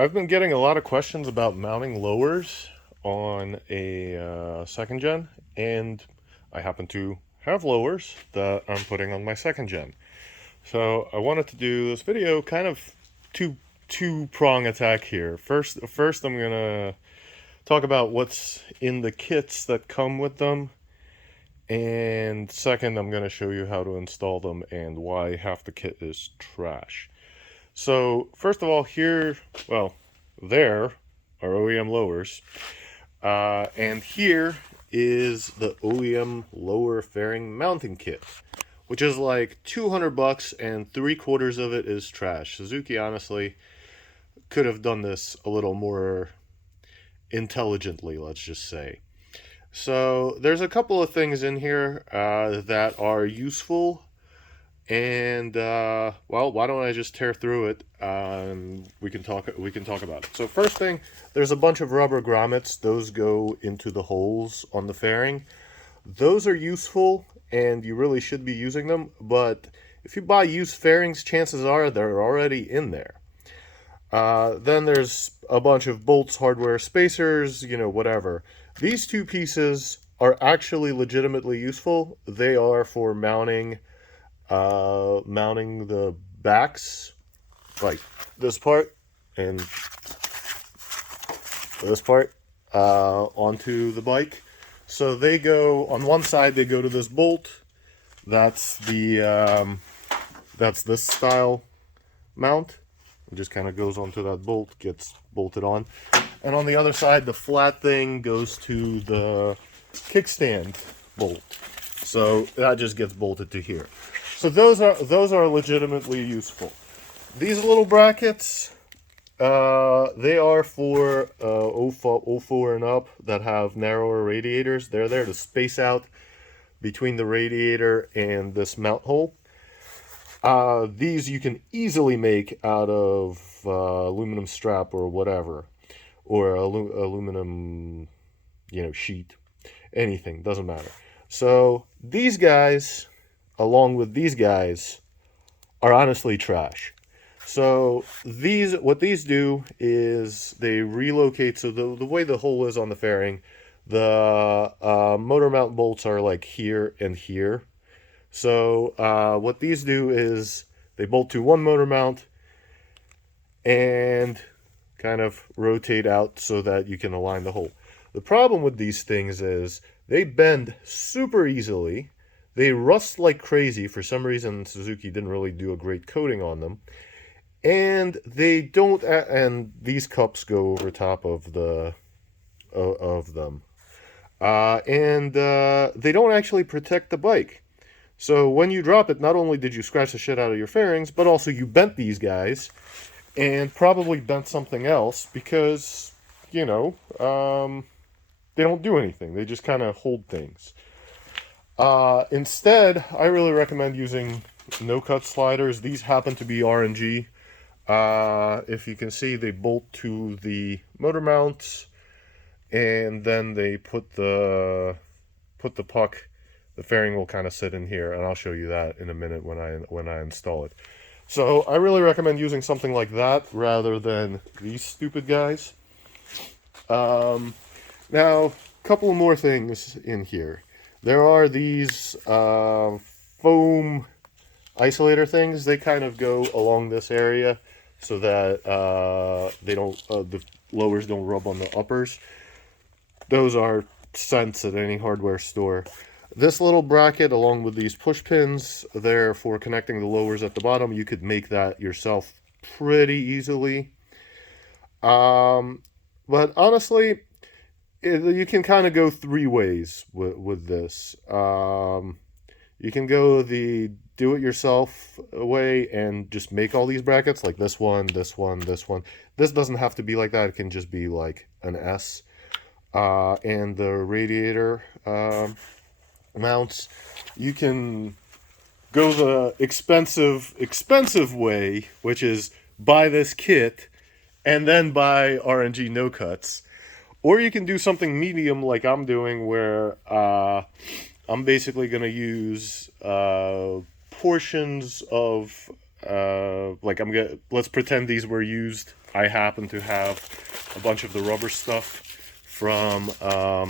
I've been getting a lot of questions about mounting lowers on a second gen, and I happen to have lowers that I'm putting on my second gen. So I wanted to do this video kind of two-prong attack here. First I'm gonna talk about what's in the kits that come with them, and second I'm gonna show you how to install them and why half the kit is trash. So first of all, there are OEM lowers, and here is the OEM lower fairing mounting kit, which is like 200 bucks, and 3/4 of it is trash. Suzuki honestly could have done this a little more intelligently, let's just say. So there's a couple of things in here that are useful. And well, why don't I just tear through it? And we can talk about it. So first thing, there's a bunch of rubber grommets. Those go into the holes on the fairing. Those are useful, and you really should be using them. But if you buy used fairings, chances are they're already in there. Then there's a bunch of bolts, hardware, spacers, whatever. These two pieces are actually legitimately useful. They are for mounting the backs, like this part and this part, onto the bike. So they go on one side, they go to this bolt. That's this style mount. It just kind of goes onto that bolt, gets bolted on. And on the other side, the flat thing goes to the kickstand bolt. So that just gets bolted to here. So those are legitimately useful. These little brackets, they are for 04 and up that have narrower radiators. They're there to space out between the radiator and this mount hole. These you can easily make out of aluminum strap or whatever, or aluminum, sheet, anything, doesn't matter. So these guys, along with these guys, are honestly trash. So what these do is they relocate. So the way the hole is on the fairing, the motor mount bolts are like here and here. So what these do is they bolt to one motor mount and kind of rotate out so that you can align the hole. The problem with these things is they bend super easily. They rust like crazy. For some reason, Suzuki didn't really do a great coating on them. And they don't, and these cups go over top of them. They don't actually protect the bike. So when you drop it, not only did you scratch the shit out of your fairings, but also you bent these guys and probably bent something else because, they don't do anything. They just kind of hold things. Instead, I really recommend using no-cut sliders. These happen to be RNG. If you can see, they bolt to the motor mounts, and then they put the puck. The fairing will kind of sit in here, and I'll show you that in a minute when I install it. So I really recommend using something like that rather than these stupid guys. Now, a couple more things in here. There are these foam isolator things. They kind of go along this area so that the lowers don't rub on the uppers. Those are cents at any hardware store. This little bracket, along with these push pins, they're for connecting the lowers at the bottom. You could make that yourself pretty easily. But honestly, you can kind of go three ways with this. You can go the do-it-yourself way and just make all these brackets, like this one, this one, this one. This doesn't have to be like that. It can just be like an S. And the radiator mounts, you can go the expensive way, which is buy this kit and then buy RNG no cuts. Or you can do something medium like I'm doing, where I'm basically going to use portions of let's pretend these were used. I happen to have a bunch of the rubber stuff from a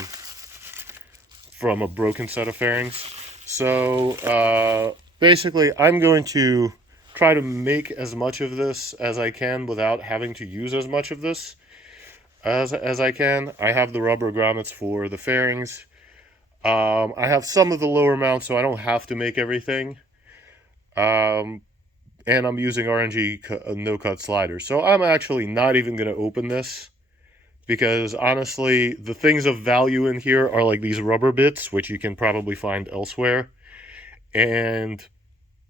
broken set of fairings. So basically I'm going to try to make as much of this as I can without having to use as much of this as I can. I have the rubber grommets for the fairings. I have some of the lower mounts, so I don't have to make everything. And I'm using RNG no-cut sliders. So I'm actually not even going to open this, because honestly, the things of value in here are like these rubber bits, which you can probably find elsewhere. And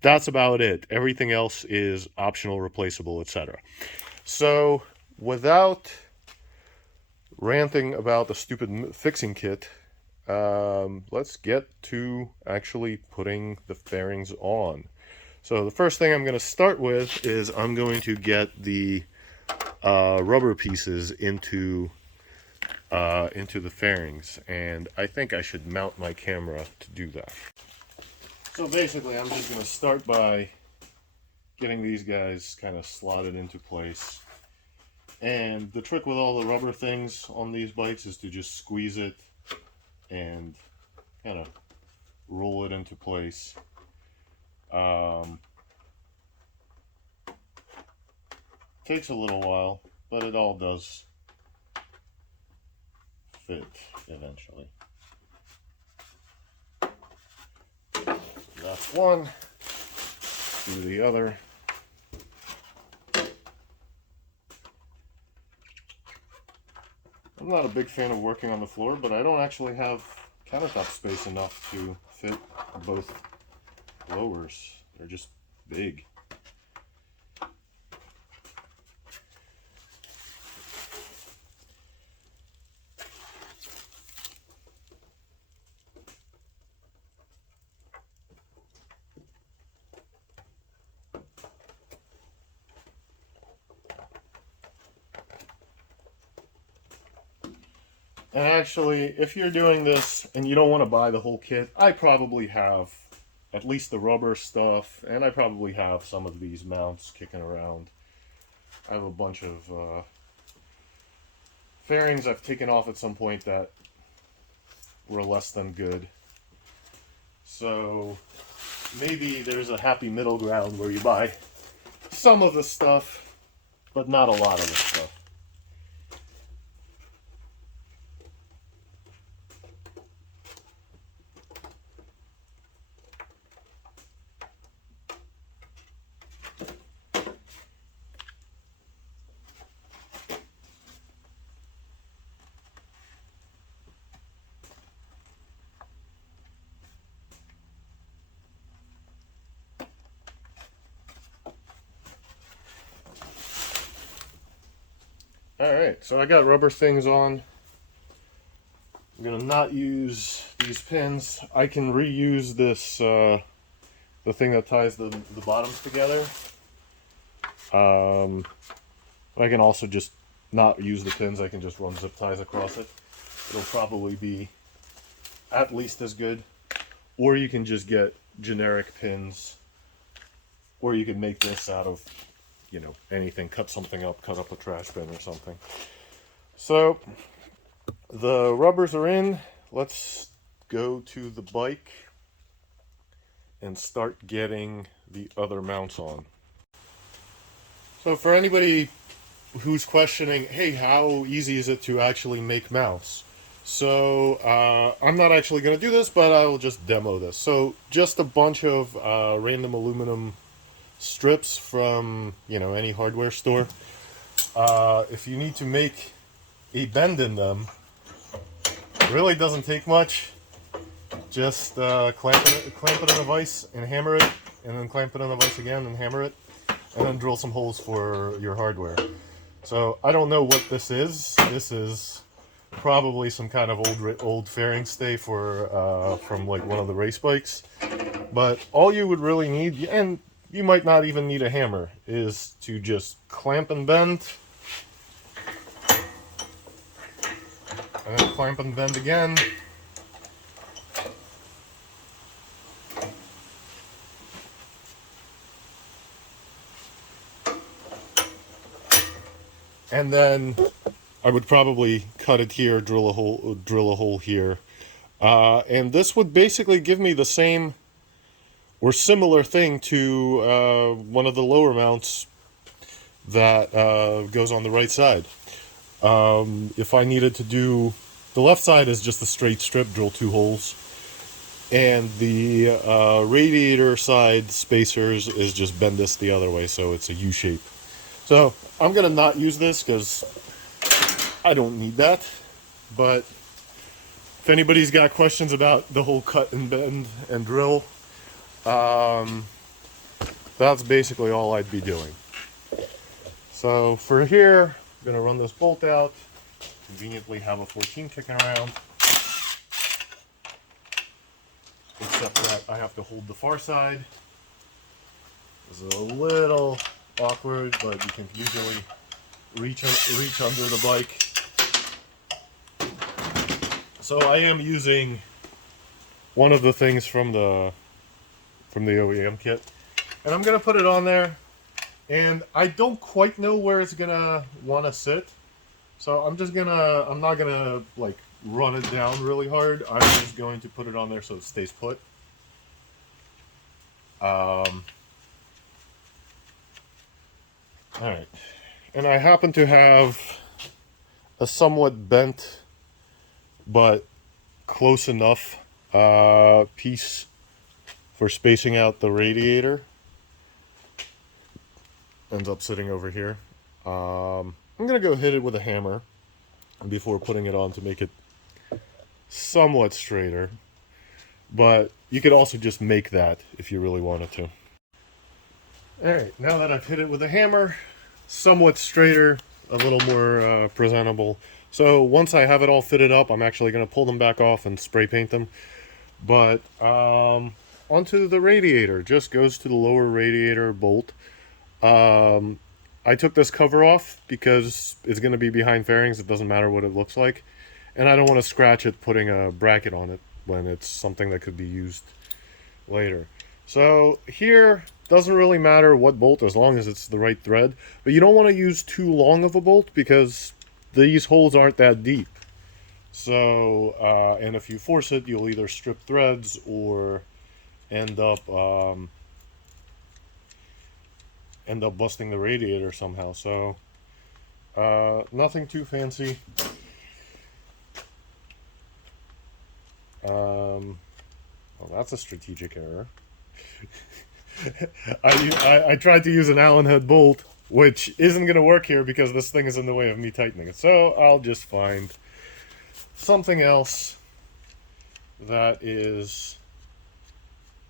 that's about it. Everything else is optional, replaceable, etc. So without ranting about the stupid fixing kit, let's get to actually putting the fairings on. So the first thing I'm going to start with is I'm going to get the rubber pieces into the fairings, and I think I should mount my camera to do that. So basically I'm just going to start by getting these guys kind of slotted into place. And the trick with all the rubber things on these bikes is to just squeeze it and kind of roll it into place. Takes a little while, but it all does fit eventually. That's one. Do the other. I'm not a big fan of working on the floor, but I don't actually have countertop space enough to fit both lowers. They're just big. And actually, if you're doing this and you don't want to buy the whole kit, I probably have at least the rubber stuff, and I probably have some of these mounts kicking around. I have a bunch of fairings I've taken off at some point that were less than good. So maybe there's a happy middle ground where you buy some of the stuff, but not a lot of the stuff. Alright, so I got rubber things on. I'm going to not use these pins. I can reuse this, the thing that ties the bottoms together. I can also just not use the pins. I can just run zip ties across it. It'll probably be at least as good. Or you can just get generic pins. Or you can make this out of, you know, anything. Cut something up, cut up a trash bin or something. So the rubbers are in. Let's go to the bike and start getting the other mounts on. So for anybody who's questioning, hey, how easy is it to actually make mounts? So I'm not actually going to do this, but I will just demo this. So just a bunch of random aluminum strips from, you know, any hardware store. If you need to make a bend in them, it really doesn't take much. Just clamp it in a vise and hammer it, and then clamp it in a vise again and hammer it, and then drill some holes for your hardware. So I don't know what this is. This is probably some kind of old fairing stay for from like one of the race bikes. But all you would really need, and you might not even need a hammer, is to just clamp and bend, and then clamp and bend again. And then I would probably cut it here, drill a hole here. And this would basically give me the same or similar thing to one of the lower mounts that goes on the right side. If I needed to do, the left side is just a straight strip, drill 2 holes. And the radiator side spacers is just bend this the other way, so it's a U shape. So I'm going to not use this because I don't need that. But if anybody's got questions about the whole cut and bend and drill, that's basically all I'd be doing. So for here, I'm going to run this bolt out, conveniently have a 14 kicking around. Except that I have to hold the far side. This is a little awkward, but you can usually reach under the bike. So I am using one of the things from the OEM kit, and I'm gonna put it on there. And I don't quite know where it's gonna want to sit, so I'm not gonna like run it down really hard. I'm just going to put it on there so it stays put. Alright, and I happen to have a somewhat bent but close enough piece for spacing out the radiator. Ends up sitting over here. I'm gonna go hit it with a hammer before putting it on to make it somewhat straighter, but you could also just make that if you really wanted to. Alright, now that I've hit it with a hammer, somewhat straighter, a little more presentable. So once I have it all fitted up, I'm actually going to pull them back off and spray paint them. But onto the radiator, just goes to the lower radiator bolt. I took this cover off because it's going to be behind fairings. It doesn't matter what it looks like. And I don't want to scratch it putting a bracket on it when it's something that could be used later. So here, doesn't really matter what bolt as long as it's the right thread. But you don't want to use too long of a bolt because these holes aren't that deep. So, and if you force it, you'll either strip threads or end up busting the radiator somehow. So, nothing too fancy. Well, that's a strategic error. I tried to use an Allen head bolt, which isn't going to work here because this thing is in the way of me tightening it. So I'll just find something else that is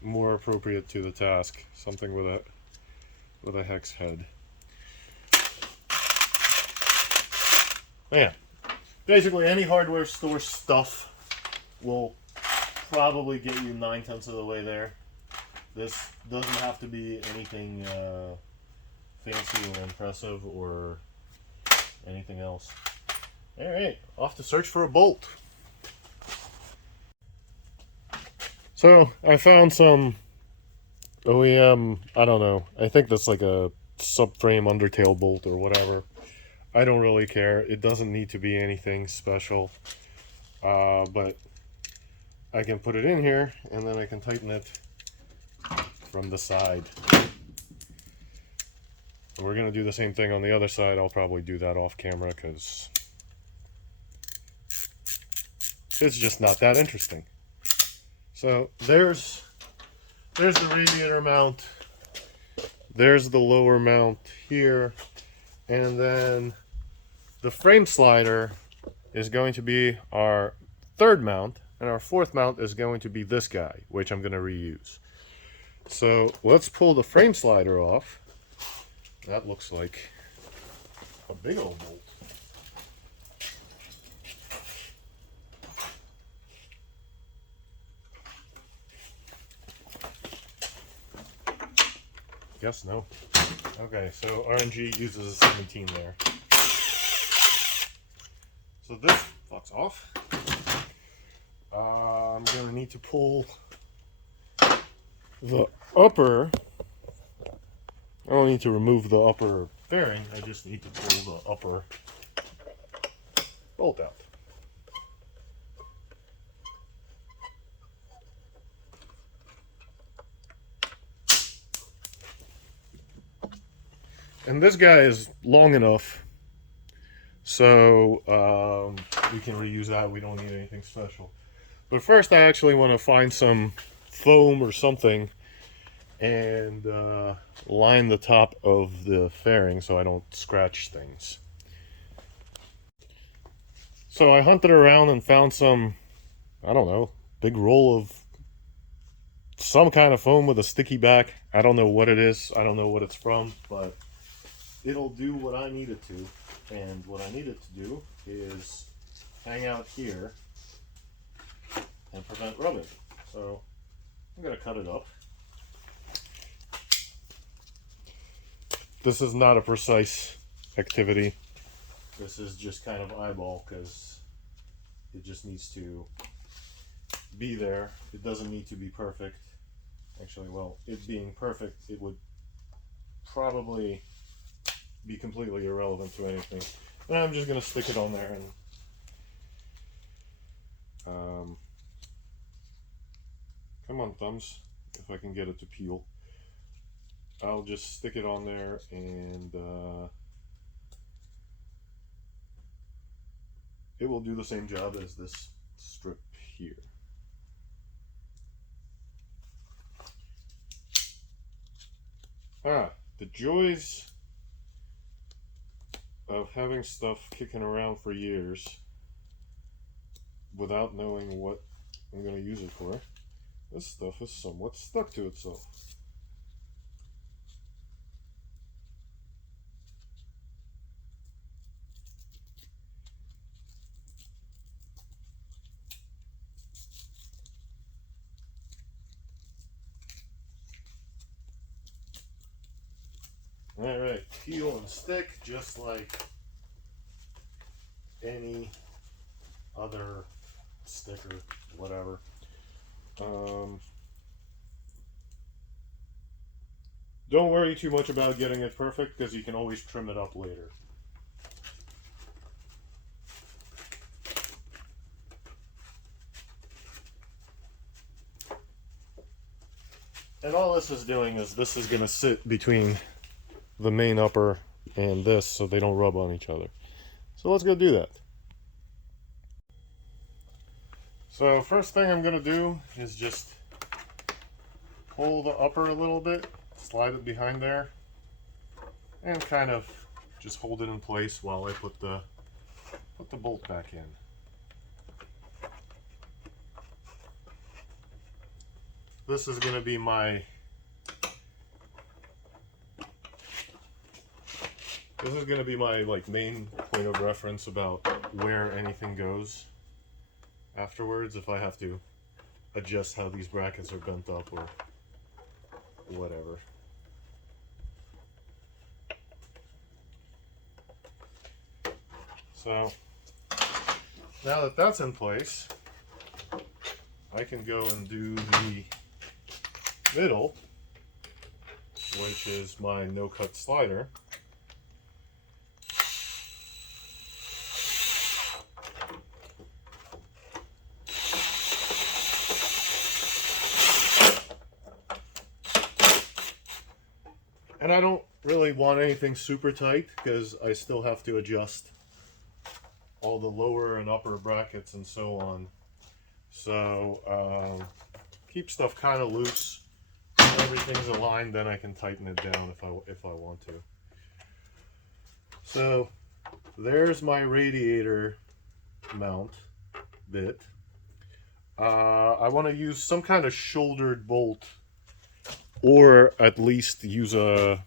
more appropriate to the task. Something with a hex head. Yeah. Basically, any hardware store stuff will probably get you 9/10 of the way there. This doesn't have to be anything fancy or impressive or anything else. Alright, off to search for a bolt. So, I found some OEM, I don't know, I think that's like a subframe undertail bolt or whatever. I don't really care. It doesn't need to be anything special. But I can put it in here and then I can tighten it from the side. And we're going to do the same thing on the other side. I'll probably do that off camera because it's just not that interesting. So there's the radiator mount. There's the lower mount here. And then the frame slider is going to be our third mount. And our fourth mount is going to be this guy, which I'm going to reuse. So let's pull the frame slider off. That looks like a big old bolt. Guess no. Okay, so RNG uses a 17 there. So this fucks off. I'm going to need to pull the upper. I don't need to remove the upper fairing, I just need to pull the upper bolt out. And this guy is long enough, so we can reuse that. We don't need anything special. But first, I actually want to find some foam or something and line the top of the fairing so I don't scratch things. So I hunted around and found some, I don't know, big roll of some kind of foam with a sticky back. I don't know what it is. I don't know what it's from, but it'll do what I need it to. And what I need it to do is hang out here and prevent rubbing. So I'm going to cut it up. This is not a precise activity. This is just kind of eyeball because it just needs to be there. It doesn't need to be perfect. Actually, well, it being perfect, it would probably be completely irrelevant to anything. And I'm just going to stick it on there and come on, thumbs, if I can get it to peel. I'll just stick it on there and it will do the same job as this strip here. The joys of having stuff kicking around for years without knowing what I'm going to use it for. This stuff is somewhat stuck to itself. Alright, peel and stick just like any other sticker, whatever. Don't worry too much about getting it perfect because you can always trim it up later. And all this is doing is this is going to sit between the main upper and this so they don't rub on each other. So let's go do that. So first thing I'm going to do is just pull the upper a little bit, slide it behind there, and kind of just hold it in place while I put the bolt back in. This is going to be my like main point of reference about where anything goes afterwards if I have to adjust how these brackets are bent up or whatever. So now that that's in place, I can go and do the middle, which is my no-cut slider. And I don't really want anything super tight because I still have to adjust all the lower and upper brackets and so on. So keep stuff kind of loose. When everything's aligned, then I can tighten it down if I want to. So there's my radiator mount bit. I want to use some kind of shouldered bolt, or at least use a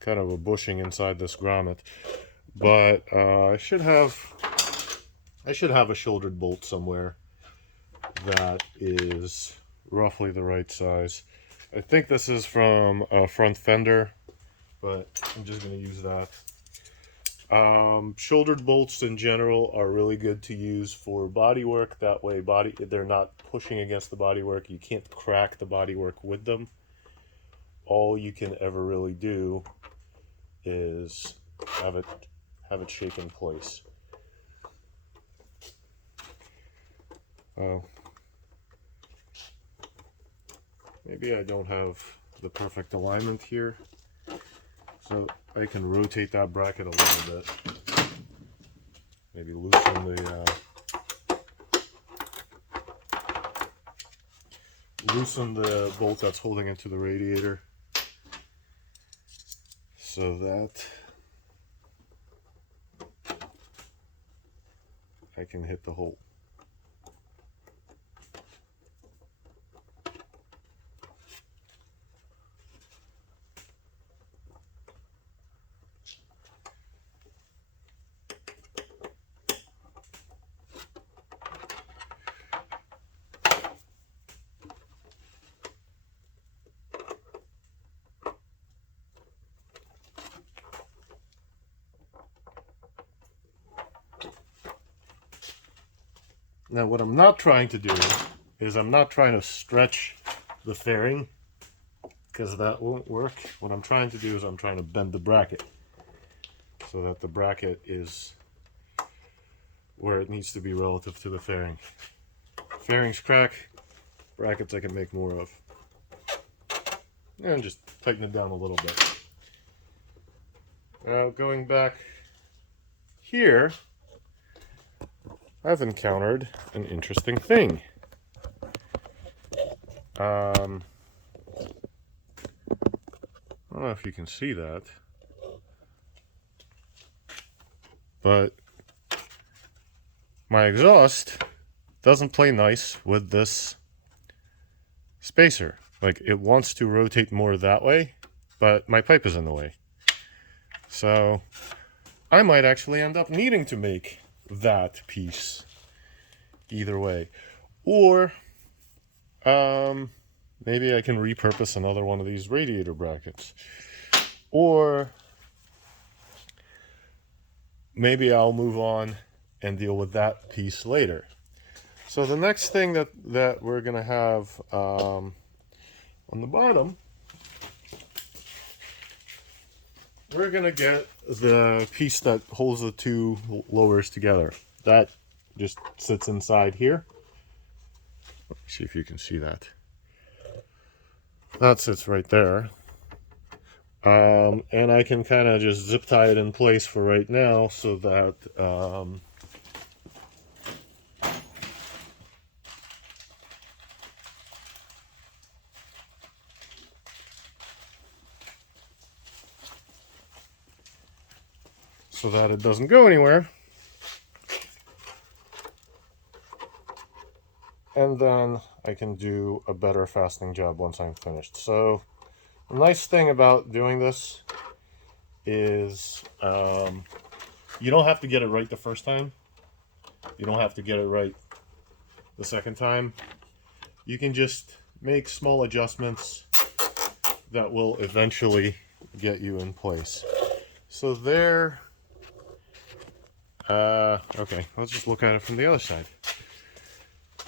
kind of a bushing inside this grommet. But I should have a shouldered bolt somewhere that is roughly the right size. I think this is from a front fender, but I'm just going to use that. Shouldered bolts in general are really good to use for bodywork. That way they're not pushing against the bodywork. You can't crack the bodywork with them. All you can ever really do is have it shake in place. Oh, maybe I don't have the perfect alignment here, so I can rotate that bracket a little bit. Maybe loosen the bolt that's holding it to the radiator so that I can hit the hole. Now what I'm not trying to do is I'm not trying to stretch the fairing, because that won't work. What I'm trying to do is I'm trying to bend the bracket so that the bracket is where it needs to be relative to the fairing. Fairings crack, brackets I can make more of. And just tighten it down a little bit. Now going back here, I've encountered an interesting thing. I don't know if you can see that, but my exhaust doesn't play nice with this spacer. Like, it wants to rotate more that way, but my pipe is in the way. So I might actually end up needing to make that piece either way, or maybe I can repurpose another one of these radiator brackets, or maybe I'll move on and deal with that piece later. So the next thing that we're gonna have on the bottom, we're gonna get the piece that holds the two lowers together. That just sits inside here. Let me see if you can see that. That sits right there. And I can kind of just zip tie it in place for right now so that it doesn't go anywhere. And then I can do a better fastening job once I'm finished. So the nice thing about doing this is you don't have to get it right the first time. You don't have to get it right the second time. You can just make small adjustments that will eventually get you in place. So there, okay, let's just look at it from the other side.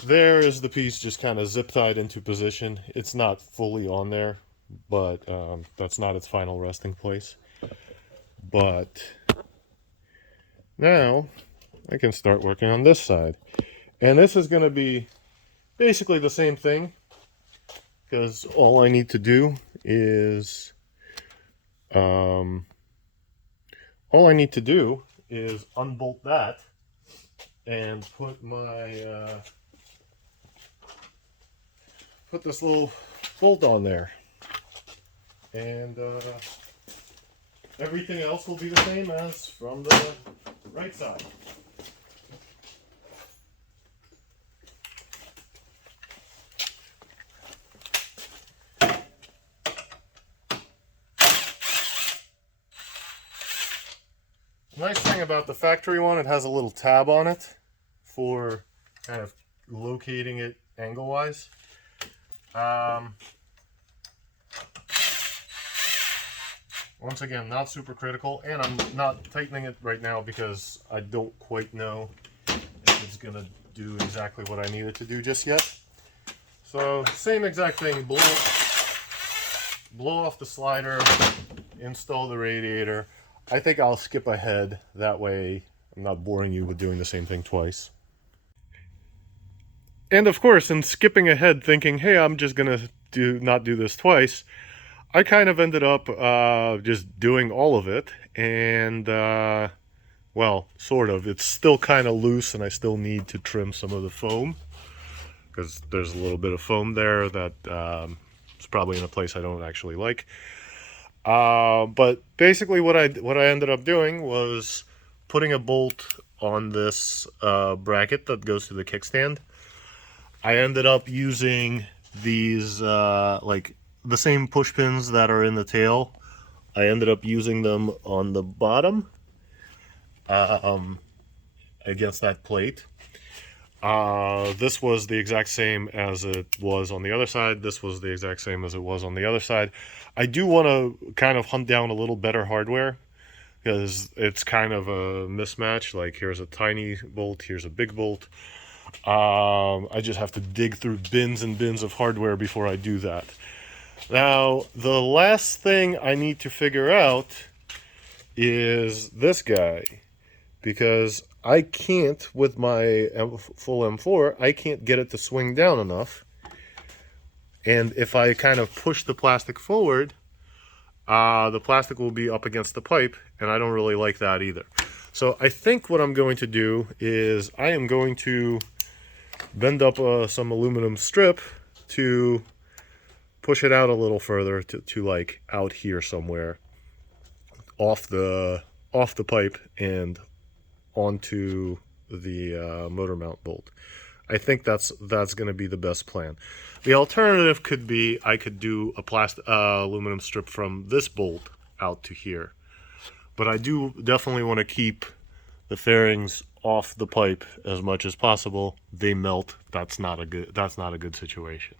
There is the piece just kind of zip tied into position. It's not fully on there, but that's not its final resting place. But now I can start working on this side. And this is going to be basically the same thing, because all I need to do is unbolt that and put my put this little bolt on there, and everything else will be the same as from the right side. Nice thing about the factory one, it has a little tab on it for kind of locating it angle-wise. Once again, not super critical, and I'm not tightening it right now because I don't quite know if it's gonna do exactly what I need it to do just yet. So same exact thing, blow off the slider, install the radiator. I think I'll skip ahead. That way I'm not boring you with doing the same thing twice. And of course, in skipping ahead thinking, hey, I'm just gonna not do this twice, I kind of ended up just doing all of it. And well, sort of. It's still kind of loose and I still need to trim some of the foam, because there's a little bit of foam there that it's probably in a place I don't actually like. But basically what I ended up doing was putting a bolt on this bracket that goes to the kickstand. I ended up using these like the same push pins that are in the tail. I ended up using them on the bottom against that plate. This was the exact same as it was on the other side. This was the exact same as it was on the other side. I do want to kind of hunt down a little better hardware, because it's kind of a mismatch. Like, here's a tiny bolt, here's a big bolt. I just have to dig through bins and bins of hardware before I do that. Now, the last thing I need to figure out is this guy, because I can't, with my full M4, I can't get it to swing down enough. And if I kind of push the plastic forward, the plastic will be up against the pipe, and I don't really like that either. So I think what I'm going to do is I am going to bend up some aluminum strip to push it out a little further to like out here somewhere, off the pipe and onto the motor mount bolt. I think that's going to be the best plan. The alternative could be I could do a aluminum strip from this bolt out to here, but I do definitely want to keep the fairings off the pipe as much as possible. They melt. That's not a good situation.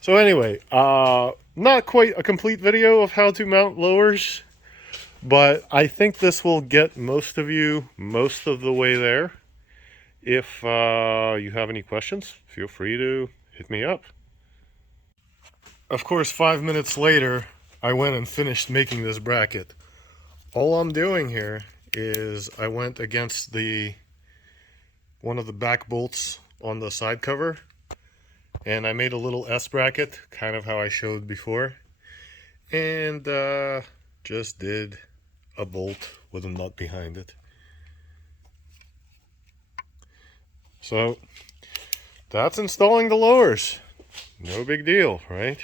So anyway, not quite a complete video of how to mount lowers, but I think this will get most of you most of the way there. If you have any questions, feel free to hit me up. Of course, 5 minutes later, I went and finished making this bracket. All I'm doing here is I went against one of the back bolts on the side cover, and I made a little S bracket, kind of how I showed before, and just did a bolt with a nut behind it. So that's installing the lowers. No big deal, right?